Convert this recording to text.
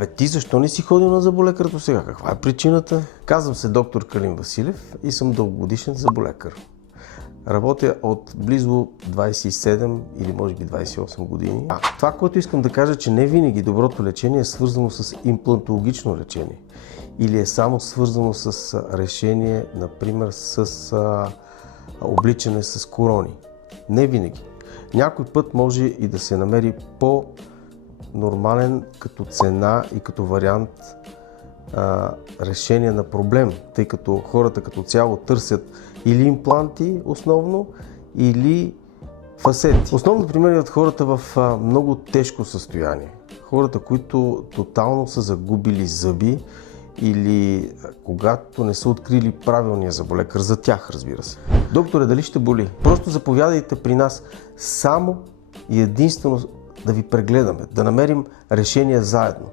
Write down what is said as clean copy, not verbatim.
Абе, ти защо не си ходил на зъболекар до сега? Каква е причината? Казвам се доктор Калин Василев и съм дългогодишен зъболекар. Работя от близо 27 или може би 28 години. Това, което искам да кажа, че не винаги доброто лечение е свързано с имплантологично лечение или е само свързано с решение, например, с обличане с корони. Не винаги. Някой път може и да се намери по-нормален като цена и като вариант решение на проблем, тъй като хората като цяло търсят или импланти основно, или фасети. Основно пример от хората в много тежко състояние. Хората, които тотално са загубили зъби или когато не са открили правилния зъболекар, за тях, разбира се. Докторе, дали ще боли? Просто заповядайте при нас само и единствено да ви прегледаме, да намерим решение заедно.